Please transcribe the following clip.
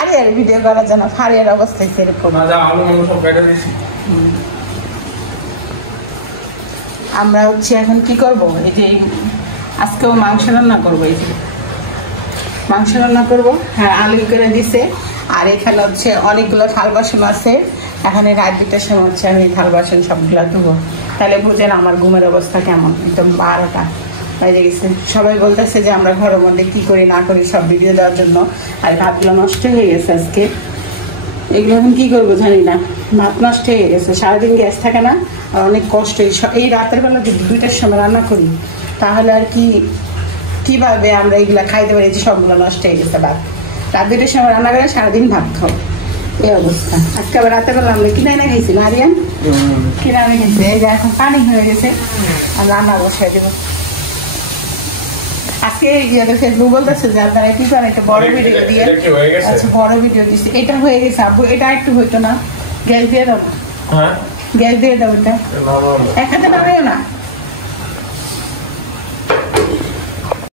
ফারিয়ার ভিডিও করার জন্য ফারিয়ার অবস্থায় সেরকম। আমরা হচ্ছে এখন কি করব, এই যে আজকেও মাংস রান্না করবো। এই যে মাংস রান্না করবো, হ্যাঁ আলু করে দিছে। আর এখানে হচ্ছে অনেকগুলো থাল বাসন আছে। এখানে রাত 2টার সময় হচ্ছে আমি থাল বাসন সবগুলো ধুবো। তাহলে বুঝেন আমার ঘুমের অবস্থা কেমন, একদম 12টা বাইরে গেছে। সবাই বলতেছে যে আমরা ঘরের মধ্যে কি করি না করি সব ভিডিও দেওয়ার জন্য। আর ভাতগুলো নষ্ট হয়ে গেছে আজকে, এগুলো এখন কি করবো জানি না। ভাত নষ্ট হয়ে গেছে, সারাদিন গ্যাস থাকে না, আর অনেক কষ্ট। এই রাতের বেলা যদি 2টার সময় রান্না করি তাহলে আর কিভাবে আমরা এইগুলা খাইতে পারি? যে সবগুলো নষ্ট হয়ে গেছে। ভাত রাত 2টার সময় রান্না করে সারাদিন ভাত খাও, এই অবস্থা। আজকে আবার রাতে বেলা আমরা কিনে এনে গেছি না আরিয়ান, কিনে এনে গেছি। এই যে এখন পানি হয়ে গেছে, আর রান্না বসাই দেবো। আজকে ফেসবুক বলতেছে যে আপনারা কি করেন একটা বড় ভিডিও দিয়ে। আচ্ছা বড় ভিডিও দিচ্ছি, এটা হয়ে গেছে আব্বু, এটা একটু হইতো না? গ্যাস দিয়ে দাও, গ্যাস দিয়ে দাও, এটা এক হাতে নামেও না।